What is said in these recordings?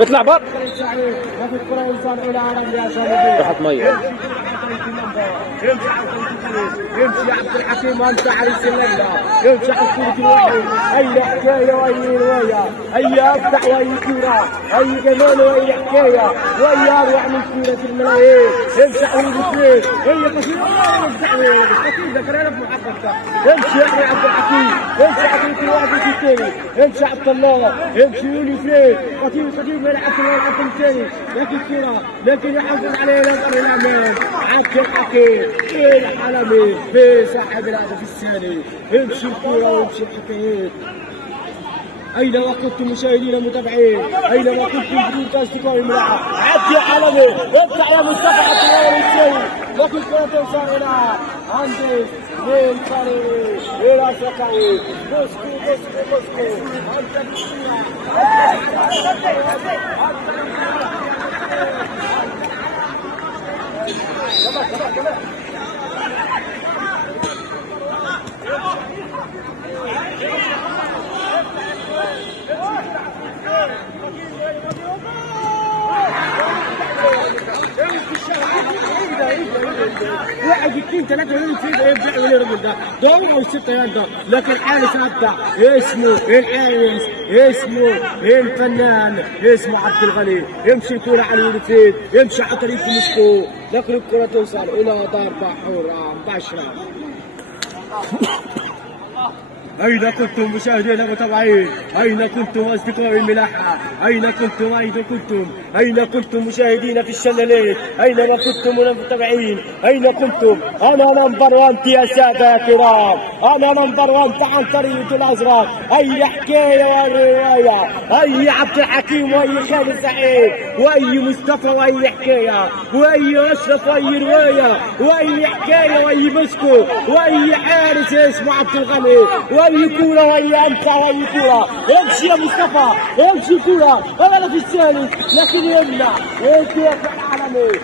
اطلع بر تحت ميه يمشي عبد الحكيم انت عريس الليله يمشي على الكوره الواحد اي حكايه واي روايه اي افتح واي كوره اي جمال واي حكايه واي اروع من كوره الملايين يمشي على الاثنين هي قصيده قصيده كريمه محققه يمشي يحيى عبد الحكيم يمشي عبد الواحد الثاني يمشي عبد الله يمشي يولي فريد قديم يلعب الثاني لكن كوره لكن يحافظ عليه نظر الامام عبد الحكيم العالمي في صاحب الهدف الثاني يمشي الكوره ويمشي الحكايات. اينما كنتم مشاهدينا المتابعين اينما كنتم بدون اصدقاء الملاعب عدي عالمي ابدع يا مصطفى عبد الله السيد لكن الكره توصل الى عندي من قريري الى شقاوي بوسكو واحد اثنين ثلاثة يرجع ويرمي ده ضرب او ستة يرجع لكن الحارس ابدع اسمه الحارس اسمه الفنان اسمه عبد الغني يمشي الكورة على اليمين يمشي على طريق مسكو لكن الكرة توصل الى ضربة حرة مباشرة. أين كنتم مشاهدينا المتابعين؟ أين كنتم أصدقائي الملاحة؟ أين كنتم مشاهدينا في الشلالات؟ أينما كنتم المتابعين؟ أين كنتم؟ أنا نمبر 1 يا سادة يا كرام، أنا نمبر 1 عن طريق الأزرق، أي حكاية يا رواية، أي عبد الحكيم وأي خالد سعيد، وأي مصطفى وأي حكاية، وأي أشرف وأي رواية، وأي حكاية وأي مسكو، وأي حارس اسمه عبد الغني، وأي كورة وأي أمتع وأي كورة، امشي يا مصطفى، امشي كورة، أنا في الثالث، لكن يمنع، ويدافع العالمي،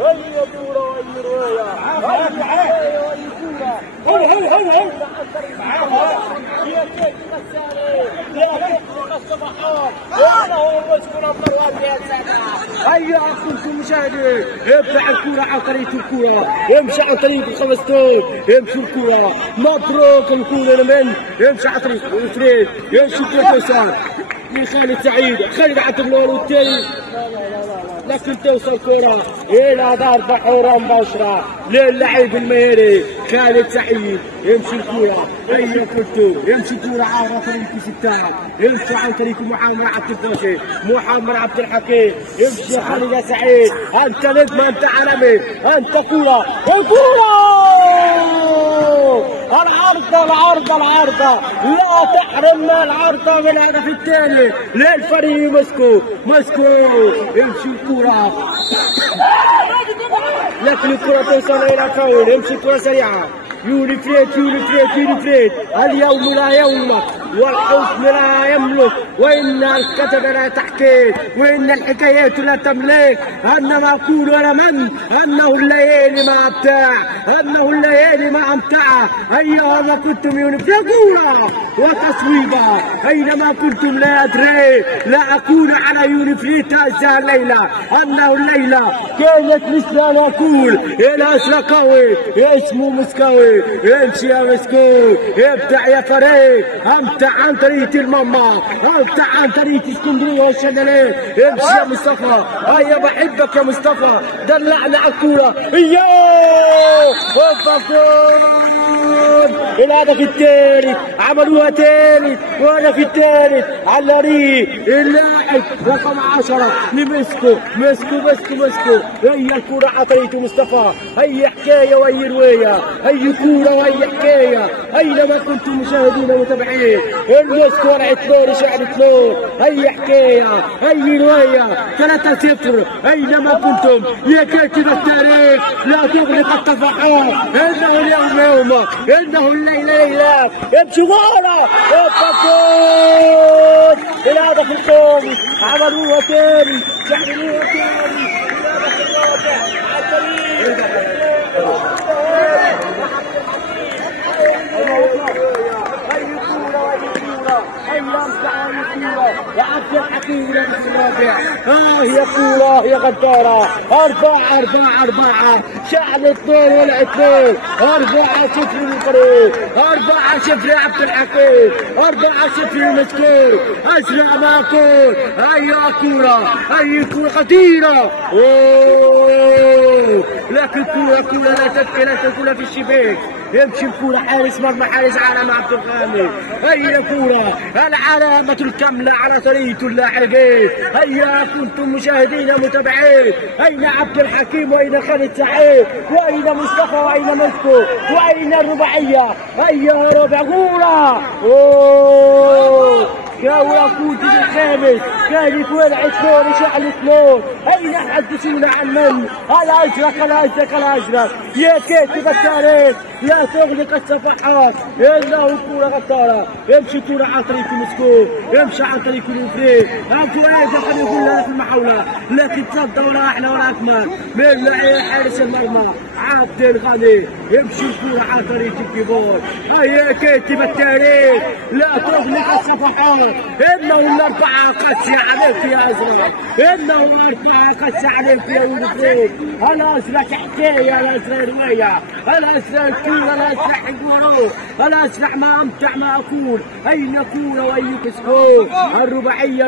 أي كورة وأي رواية، أي حكاية وأي كورة، هيا كنتم مشاهدين ابدع الكرة على طريق الكرة يمشي على طريق الخمستون يمشي الكرة مبروك الكرة من يمشي على طريق فريد يمشي كيف يسار لخالد سعيد خالد عبد الله الثاني لكن توصل كرة إلى ضربة حرة مباشرة للاعب المهري خالد سعيد يمشي الكرة أيها كنتم يمشي الكرة على طريق ستار يمشي عن طريق محمد عبد الباسط محمد عبد الحكيم يمشي خالد سعيد أنت نجم أنت عالمي أنت كرة العارضة لا تحرمنا العارضة من الهدف الثاني للفريق مسكو يمشي الكرة لكن الكرة توصل إلى فاول يمشي الكرة سريعة يولي فريد اليوم لا يومك والحكم لا يملك وإن الكتب لا تحكي وإن الحكايات لا تملك أنما أقول أنا من أنه الليالي ما أبتاع أنه الليالي ما أمتع أيها كنتم يونيفريد وتصويبا أينما كنتم لا أدري لا أكون على يونيفريد هذه الليلة أنه الليلة كانت مثل أن أقول إلى أشرقاوي اسمه مسكاوي يمشي يا مسكو ابدع يا فريق امتع عن طريق الماما امتع عن طريق اسكندريه والشلالات امشي يا مصطفى هيا بحبك يا مصطفى دلعنا على الكوره ايوه الهدف الثالث عملوها ثالث وهدف الثالث على ريق اللاعب رقم 10 لمسكو مسكو هي الكوره على طريق مصطفى هي حكايه وهي روايه هي كورة وهي حكاية أينما كنتم مشاهدين ومتابعين المسك ورعة نور شعرة نور هي حكاية هي رواية 3-0 أينما كنتم يا كاتب التاريخ لا تغلق التفاحات إنه اليوم يومك إنه الليلة ليلة امشوا ورا الهدف الثاني عملوها ثاني شعروها ثاني الهدف الرابع على الطريق هيا امتع الكورة وعبد الحكيم لابس الرابع. هي كورة هي غدارة. 4 شعل 2 ولا 2. 4-0 للفريق. 4-0 يا عبد الحكيم. 4-0 المسكين. اسرع معكم. هيا كورة. هي كورة خطيرة. لكن كورة لا تبكي لا تكون في الشباك. يمشي الكورة حارس مرمى حارس علامة عبد الغني. هيا كورة العلامة الكاملة على طريقة اللاعبين. هيا كنتم مشاهدين متابعين. أين عبد الحكيم وأين خالد سعيد وأين مصطفى وأين مسكو وأين الرباعية. هيا ربع كورة. كورة فوت بالخامس. كانت ولعت نور شعل 2. أين حدثونا عن من؟ الأزرق يا كاتب التاريخ لا تغلق الصفحات. إنه كورة غدارة. يمشي كورة عن طريق مسكو. يمشي عن طريق الفريق. الفؤاد قد يقول لها في المحاولة لكن تصدى ولا أحلى ولا أكمل من لاعب حارس المرمى عبد الغني. يمشي الكورة عن طريق الكيبورد. هيا كاتب التاريخ لا تغلق الصفحات. إنه الأربعة قسي عليك يا أزرق. إنه الأربعة قسي عليك يا ولد. الأزرق حكاية. الأزرق رواية. الأزرق كورة. الأزرق حجوره. الأزرق ما أمتع ما أقول. أين كورة وأين كسكو. الرباعية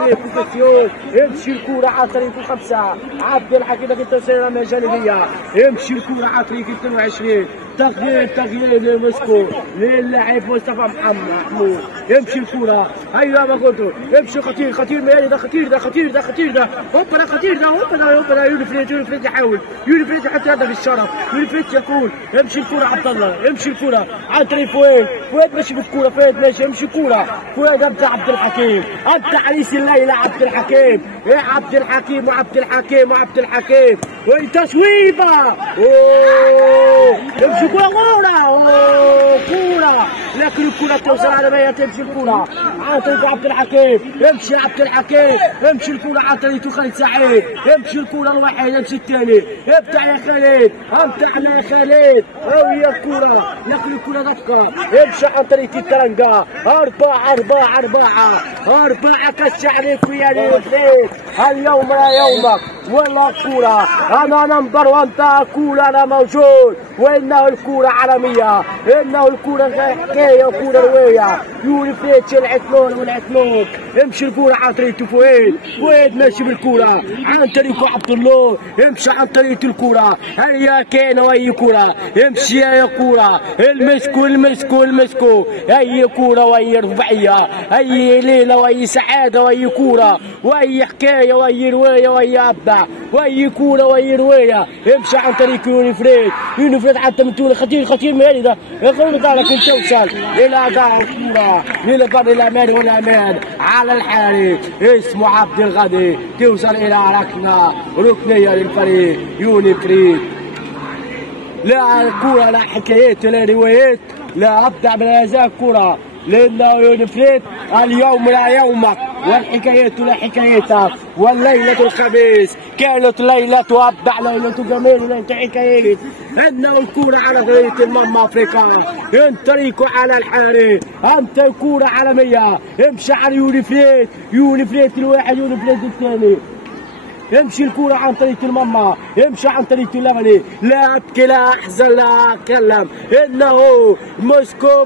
عليك كسيون. يمشي الكورة عن طريق 5. عبد الحكيم التوصيلة من الجانبية. يمشي الكورة عن طريق 22. تغيير لمسكو للاعب مصطفى محمود. يمشي الكورة. هيا ما قلتوا. يمشي خطير ميالي. ده خطير ده. هوبا يونيفريد يحاول. يونيفريد يحط يده في الشرف. يونيفريد يقول. يمشي الكورة عبد الله. يمشي الكورة عن طريق فؤاد ماشي بالكورة. فؤاد ماشي. يمشي الكورة. فؤاد ابدا عبد الحكيم. ابدا عريس الليلة عبد الحكيم. يا عبد الحكيم. وتصويبة. يمشي كورة. لكن الكورة توصل على ما تمشي الكورة عن طريق عبد الحكيم. يمشي الكورة عن طريق خالد سعيد. يمشي الكورة الواحد. يمشي الثاني. ابدع يا خالد. امتعنا يا خالد. هي الكورة. لكن الكورة تبقى. يمشي عن طريق الترنقة. 4 كش عليك يا ليل. اليوم لا يومك ولا الكورة. انا نمبر 1 تاكل. انا موجود. وانه الكورة عالمية. انه الكورة حكاية وكورة رواية. يونيفريد والعتلون. يمشي الكورة عن طريق فؤاد ماشي بالكورة عن طريق عبد الله. يمشي عن طريق الكورة. هيا كاينة وهي كورة. يمشي يا كورة. المسكو. هي كورة وهي رباعية. هي ليلة وهي سعادة وهي كورة وهي حكاية وهي رواية وهي أبدع وهي كورة وهي رواية. يمشي عن طريق يونيفريد حتى من تونس. خطير مالي ده. يقول لك انت توصل إلى دار الكورة. إلى بر الأمان على الحارس اسمه عبد الغني. توصل إلى ركنية للفريق يونيفريد. لا الكورة لا حكايات ولا روايات. لا أبدع من هذه الكورة. لأنه يونيفريد اليوم لا يومك والحكايات لا حكايتك. والليلة الخميس كانت ليلة أبدع. ليلة جميل. ليلة حكايات. إنه الكورة على طريق الماما أفريقيا. ينطلق على الحارس. أنت الكورة عالمية. امشي على يونيفريد الواحد. يونيفريد الثاني. يمشي الكورة عن طريق الماما. يمشي عن طريق اللبني. لا ابكي لا احزن لا اتكلم. انه مسكو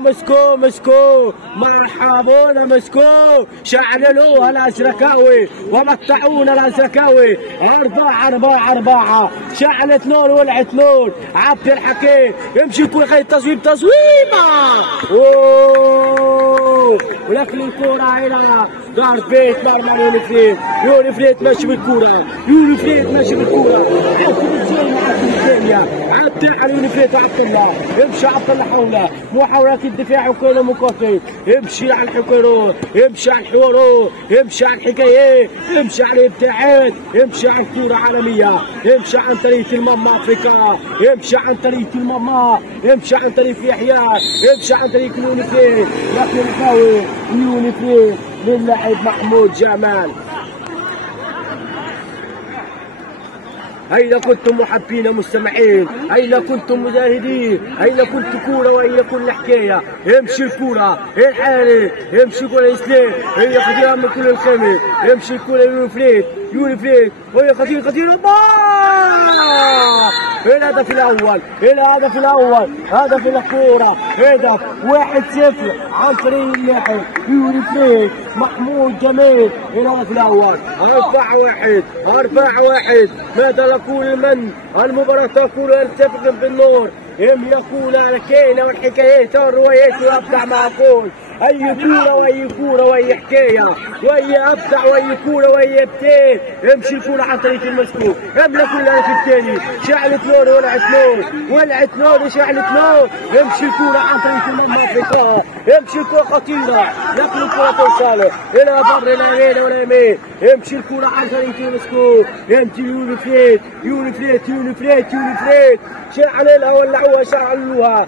مرحبا مسكو. شعللوها الازرقاوي ومتعونا الازرقاوي. 4 شعلت نور ولعت نور. عبد الحكيم. يمشي الكورة خلي تصويبة. ولكن الكورة الى دار بيت مرمى يونيفريد ماشي بالكورة. عبد على يونيفريد. عبد الله. يمشي عبد الله حوله. محاولات الدفاع وكل مقاتل. يمشي على الحوارات. يمشي على الحكايات. يمشي على الابتعاد. يمشي على الكورة عالمية. يمشي عن طريق الماما أفريقيا. يمشي عن طريق الماما. يمشي عن طريق يحيى. يمشي عن طريق يونيفريد. لكن الفاول يونيفريد للاعب محمود جمال. أين كنتم محبين مستمعين؟ أين كنتم مجاهدين؟ أين كنت كورة وأين كل حكاية؟ امشي الكورة الحارس، امشي الكورة إسلام، هي خطيرة من كل الخامس، امشي الكورة يونيفريد وهي خطيرة الهدف الأول، هدف الكورة، هدف 1-0 عن طريق اللاعب يونيفريد محمود جميل. الهدف الأول 4-1. ماذا نقول من المباراة تقول التفق بالنور، هم يقول الكيلة والحكايات والروايات وأبدع معقول. أي كورة وأي حكاية وأي أبدع وأي كورة وأي ابتين. امشي الكورة عن طريق المسكوك، املك كلها في الثاني، شعلت نور ولعت نور وشعلت نور. امشي الكورة عن طريق المنطقة، امشي الكورة خطيرة لكن الكورة توصل إلى بر اليمين واليمين. امشي الكورة عن طريق المسكوك، امشي يونيفريد شعلها ولعوها شعلوها.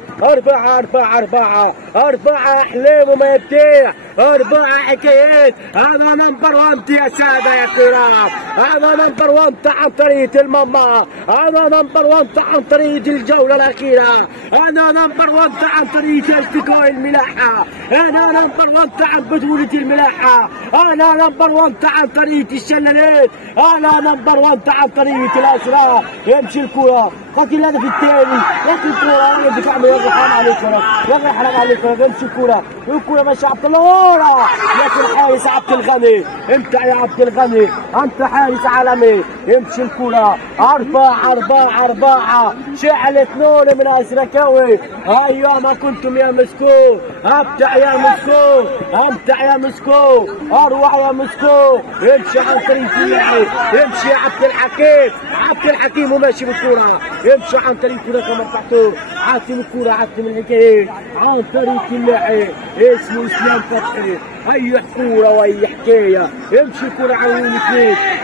4 أحلام وما يبديع، 4 حكايات. هذا نمبر 1 يا سادة يا كرام، هذا نمبر 1 عن طريق الماما، هذا نمبر 1 عن طريق الجولة الأخيرة، هذا نمبر 1 عن طريق التقاء الملاحة، هذا نمبر 1 عن بطولة الملاحة، هذا نمبر 1 عن طريق الشلالات، هذا نمبر 1 عن طريق الأسرار. يمشي الكرة لكن الهدف الثاني، لكن الكرة الدفاع ما يحرم عليك يمشي الكرة ماشي عبد الله، لكن حارس عبد الغني، انت يا عبد الغني انت حارس عالمي. يمشي الكرة 4 شعلت نور من ازرقاوي. ايوه ما كنتم يا مسكو، ابدع يا مسكو، اروح يا مسكو. يمشي عن طريق اللعب، يمشي عبد الحكيم وماشي بالكرة، يمشي عن طريق الكرة كما فتحتوا، عاتم الكرة عاتم الحكاية عن طريق اللاعب اسمه اسلام فتحي. اي كورة واي حكاية. يمشي الكرة على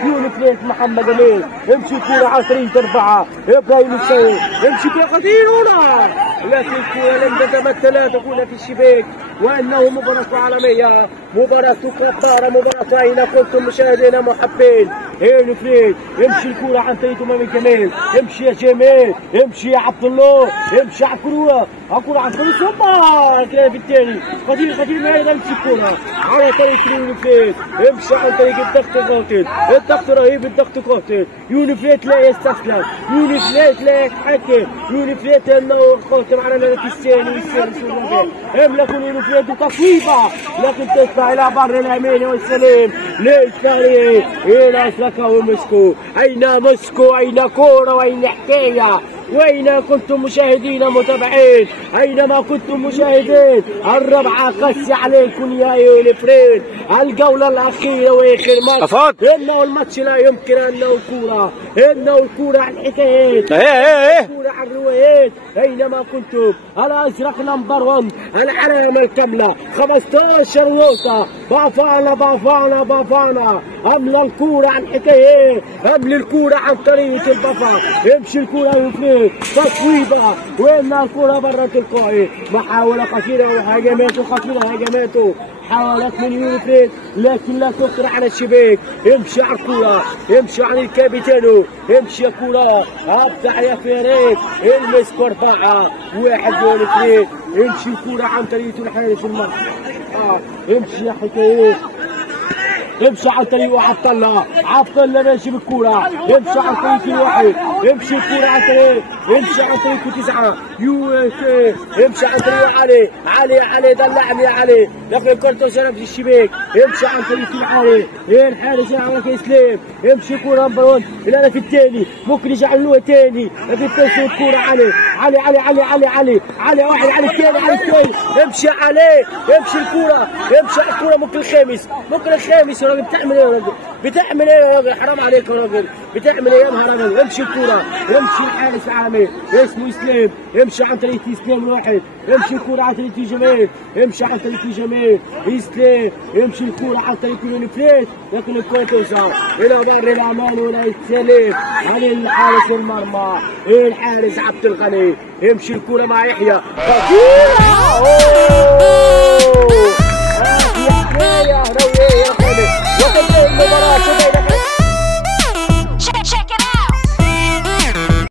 يونيفريد محمد جميل، يمشي الكرة على طريق 4 ابراهيم السيد، يمشي كرة خطيرة لكن الكرة لم تتمثل لا تكون في الشباك، وانه مباراة عالمية، مباراة قطارة، مباراة اين كنتم مشاهدينا محبين. يونيفريد يمشي الكرة عن طريق امام جميل، يمشي يا جميل، يمشي يا عبد الله، يمشي على الكرة عن طريق سوبر كده في الثاني. خطير ما يمشي الكرة على طريق يونيفريد، يمشي عن طريق الضغط القاتل، الضغط رهيب، الضغط قاتل. يونيفريد لا يستسلم، يونيفريد لا يتحكم، يونيفريد انه القاتل على الملك الثاني والثالث والرابع. يملك يونيفريد تصويبه لكن تطلع الى بر اليمين والسليم للفريق الى اسركه ومسكو. اين مسكو؟ اين كوره واين حكايه؟ وأين كنتم مشاهدين متابعين؟ أينما كنتم مشاهدين، الربعة قسي عليكم يا يونيفريد. الجولة الأخيرة وآخر ماتش، إنه الماتش لا يمكن إنه الكورة على الحكايات، الكورة على الروايات. أينما كنتم الأزرق نمبر 1، العلامة الكاملة 15 نقطة. بافانا أملى الكورة على الحكايات، أملى الكورة عن طريق البافا. يمشي الكورة يونيفريد تصويبه وين الكرة برا تلقائي. محاولة خطيرة وهجماته حاولت من يونيفريد لكن لا تخطر على الشباك. يمشي على الكرة، يمشي على الكابيتانو، يمشي الكرة ابدع يا فريق. المسك 4-1 يونيفريد. يمشي الكرة عن طريق الحارس المرمى، يمشي يا حكايات، يمشي عن طريق عبد الله ماشي بالكورة، يمشي عن طريق الواحد، يمشي الكورة عن طريق، يمشي عن طريق 9 يمشي عن طريق علي دلعني يا علي، لكن الكرة توصل في الشباك. يمشي عن طريق علي، الحارس يعرف اسلام، يمشي كورة نمبر 1 الهدف الثاني، ممكن يجعلوها ثاني لكن توصل الكورة علي واحد علي الثاني يمشي عليه، يمشي الكورة ممكن الخامس يا راجل. بتعمل ايه يا راجل؟ حرام عليك يا راجل، بتعمل ايه يا نهار ابيض؟ يمشي الكورة، يمشي الحارس العالمي اسمه اسلام، يمشي عن طريق اسلام الواحد، يمشي الكورة عن طريق جمال، يمشي عن طريق جمال اسلام، يمشي الكورة عن طريق يونيفريد لكن الكورة توصل الى بر الامان ولا يتسلم عن الحارس المرمى الحارس عبد الغني. يمشي الكورة مع يحيى خطيرة